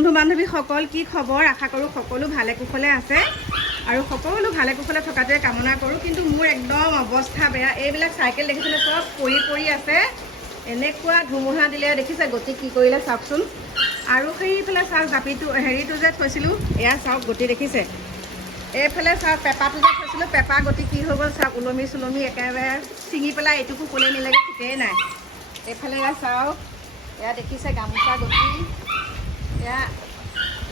বন্ধু বান্ধৱীসকল কি খবৰ? আশা কৰোঁ সকলো ভালে কুশলে আছে আৰু সকলো ভালে কুশলে থকাটোৱে কামনা কৰোঁ। কিন্তু মোৰ একদম অৱস্থা বেয়া। এইবিলাক চাইকেল দেখিছেনে, চব পৰি পৰি আছে। এনেকুৱা ধুমুহা দিলে দেখিছে গতি কি কৰিলে চাওকচোন। আৰু সেইফালে চাওক জাপিটো হেৰিটো যে থৈছিলোঁ, এয়া চাওক গতি দেখিছে। এইফালে চাওক পেপাটো যে থৈছিলোঁ, পেপা গতি কি হৈ গ'ল চাওক। ওলমি চুলমি একেবাৰে ছিঙি পেলাই এইটোকো ক'লে নিলেগে ঠিকেই নাই। এইফালে এয়া চাওক, এয়া দেখিছে গামোচা গতি, এয়া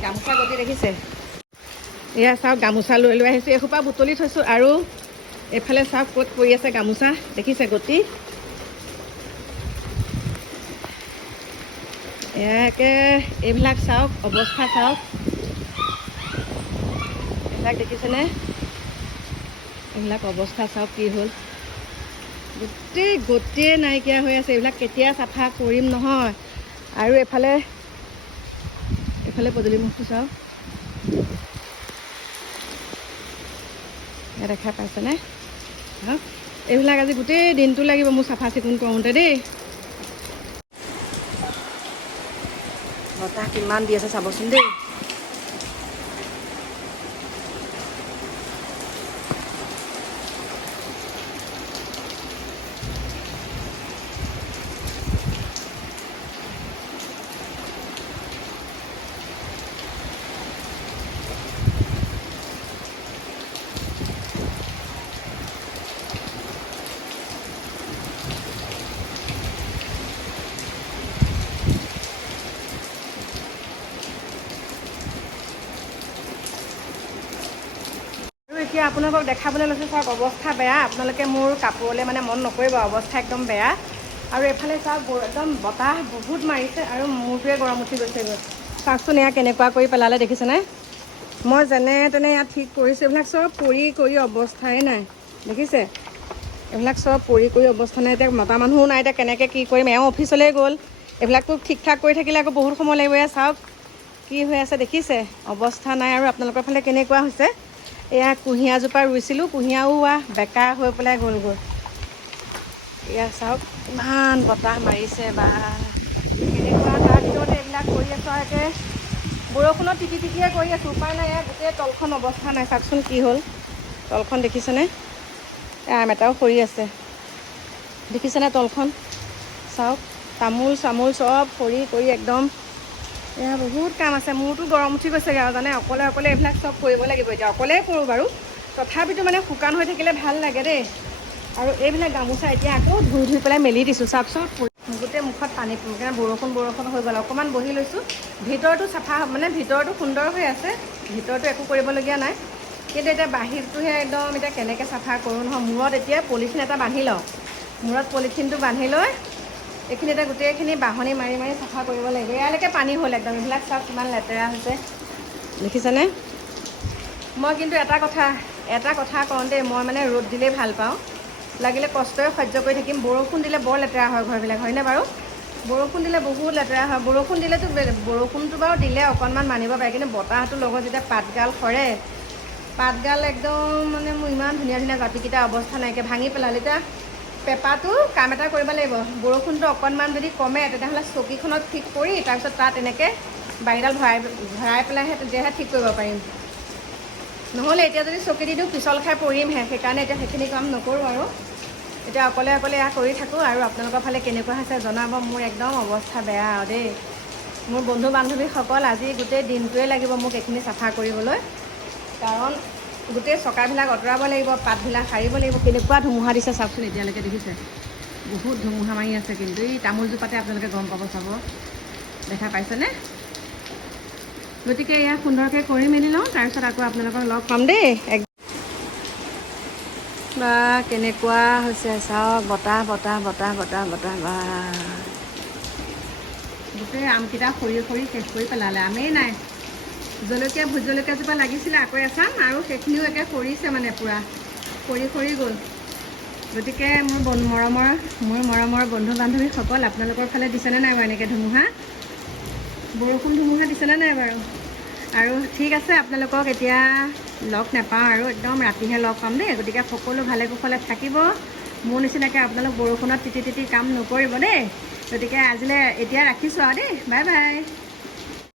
গামোচা গতি দেখিছে। এয়া চাওক গামোচা লৈ লৈ আহিছোঁ, এসোপা বুটলি থৈছোঁ। আৰু এইফালে চাওক ক'ত পৰি আছে গামোচা দেখিছে গতি। এয়াকে এইবিলাক চাওক অৱস্থা চাওক, এইবিলাক দেখিছেনে? এইবিলাক অৱস্থা চাওক কি হ'ল, গোটেই নাইকিয়া হৈ আছে। এইবিলাক কেতিয়া চাফা কৰিম নহয়। আৰু এইফালে পদূলিমুখটো চাওক, দেখা পাইছেনে? এইবিলাক আজি গোটেই দিনটো লাগিব মোৰ চাফা চিকুণ কৰোঁতে দেই। বতাহ কিমান দি আছে চাবচোন দেই। এতিয়া আপোনালোকক দেখাবলৈ লৈছোঁ চাওক, অৱস্থা বেয়া। আপোনালোকে মোৰ কাপোৰলৈ মানে মন নকৰিব, অৱস্থা একদম বেয়া। আৰু এইফালে চাওক একদম বতাহ বহুত মাৰিছে আৰু মূৰটোৱে গৰম উঠি গৈছেগৈ। চাওকচোন এয়া কেনেকুৱা কৰি পেলালে দেখিছেনে? মই যেনে তেনে ইয়াত ঠিক কৰিছোঁ, এইবিলাক চব পৰি কৰি অৱস্থাই নাই দেখিছে। এইবিলাক চব পৰি কৰি অৱস্থা নাই। এতিয়া মতা মানুহো নাই, এতিয়া কেনেকৈ কি কৰিম। এওঁ অফিচলৈ গ'ল। এইবিলাকতো ঠিক ঠাক কৰি থাকিলে আকৌ বহুত সময় লাগিব। এয়া চাওক কি হৈ আছে দেখিছে, অৱস্থা নাই। আৰু আপোনালোকৰ ফালে কেনেকুৱা হৈছে? এয়া কুঁহিয়াৰজোপা ৰুইছিলোঁ, কুঁহিয়াৰো বেকা হৈ পেলাই গ'লগৈ। এয়া চাওক ইমান বতাহ মাৰিছে বা কেনেকুৱা। তাৰ ভিতৰতে এইবিলাক কৰি আছোঁ আৰু একে বৰষুণত তিতি তিতিয়ে কৰি আছোঁ, উপায় নাই। এয়া গোটেই তলখন অৱস্থা নাই, চাওকচোন কি হ'ল। তলখন দেখিছেনে? আম এটাও সৰি আছে দেখিছেনে? তলখন চাওক, তামোল চামোল চব সৰি কৰি একদম। এয়া বহুত কাম আছে, মোৰতো গৰম উঠি গৈছেগৈ আৰু জানে। অকলে এইবিলাক চব কৰিব লাগিব। এতিয়া অকলেই কৰোঁ বাৰু, তথাপিতো মানে শুকান হৈ থাকিলে ভাল লাগে দেই। আৰু এইবিলাক গামোচা এতিয়া আকৌ ধুই পেলাই মেলি দিছোঁ। চাওকচোন গোটেই মুখত পানী বৰষুণ হৈ গ'ল। অকণমান বহি লৈছোঁ। ভিতৰটো চাফা মানে ভিতৰটো সুন্দৰ হৈ আছে, ভিতৰটো একো কৰিবলগীয়া নাই। কিন্তু এতিয়া বাহিৰটোহে একদম এতিয়া কেনেকৈ চাফা কৰোঁ নহয়। মূৰত এতিয়া পলিথিন এটা বান্ধি লওঁ, মূৰত পলিথিনটো বান্ধি লৈ এইখিনি এতিয়া গোটেইখিনি বাঢ়নি মাৰি মাৰি চাফা কৰিব লাগিব। ইয়ালৈকে পানী হ'ল একদম। এইবিলাক চাওক কিমান লেতেৰা হৈছে দেখিছেনে? মই কিন্তু এটা কথা কওঁ দেই, মই মানে ৰ'দ দিলেই ভাল পাওঁ, লাগিলে কষ্টই সহ্য কৰি থাকিম। বৰষুণ দিলে বৰ লেতেৰা হয় ঘৰবিলাক, হয়নে বাৰু? বৰষুণ দিলে বহুত লেতেৰা হয়। বৰষুণটো বাৰু দিলে অকণমান মানিব পাৰে, কিন্তু বতাহটোৰ লগত যেতিয়া পাতগাল সৰে, পাতগাল একদম মানে মোৰ ইমান ধুনীয়া ধুনীয়া জাপিকেইটা অৱস্থা নাইকিয়া, ভাঙি পেলালে। এতিয়া পেপাটো কাম এটা কৰিব লাগিব, বৰষুণটো অকণমান যদি কমে তেতিয়াহ'লে চকীখনত ঠিক কৰি তাৰপিছত তাত এনেকৈ বাৰীডাল ভৰাই পেলাইহে তেতিয়াহে ঠিক কৰিব পাৰিম। নহ'লে এতিয়া যদি চকী দি দিওঁ পিছল খাই পৰিমহে। সেইকাৰণে এতিয়া সেইখিনি কাম নকৰোঁ আৰু এতিয়া অকলে এয়া কৰি থাকোঁ। আৰু আপোনালোকৰ ফালে কেনেকুৱা হৈছে জনাব। মোৰ একদম অৱস্থা বেয়া আৰু দেই। মোৰ বন্ধু বান্ধৱীসকল আজি গোটেই দিনটোৱে লাগিব মোক এইখিনি চাফা কৰিবলৈ, কাৰণ গোটেই চকাবিলাক আঁতৰাব লাগিব, পাতবিলাক সাৰিব লাগিব। কেনেকুৱা ধুমুহা দিছে চাওকচোন। এতিয়ালৈকে দেখিছে বহুত ধুমুহা মাৰি আছে, কিন্তু এই তামোলজোপাতে আপোনালোকে গম পাব। চাব, দেখা পাইছেনে? গতিকে এয়া সুন্দৰকৈ কৰি মেলি লওঁ, তাৰপিছত আকৌ আপোনালোকক লগ পাম দেই। বা কেনেকুৱা হৈছে চাওক, বতাহ বতাহ বতাহ বতাহ বতাহ বা গোটেই আমকেইটা সৰি শেষ কৰি পেলালে। আমেই নাই। জলকীয়া ভোট জলকীয়াজোপা লাগিছিলে আকৌ এচাম, আৰু সেইখিনিও একে সৰিছে মানে পূৰা সৰি গ'ল। গতিকে মোৰ মৰমৰ বন্ধু বান্ধৱীসকল, আপোনালোকৰ ফালে দিছেনে নাই বাৰু এনেকৈ ধুমুহা? বৰষুণ ধুমুহা দিছেনে নাই বাৰু? আৰু ঠিক আছে, আপোনালোকক এতিয়া লগ নাপাওঁ আৰু একদম ৰাতিহে লগ পাম দেই। গতিকে সকলো ভালে কুশলে থাকিব। মোৰ নিচিনাকৈ আপোনালোক বৰষুণত তিতি কাম নকৰিব দেই। গতিকে আজিলৈ এতিয়া ৰাখিছোঁ আৰু দেই। Bye bye.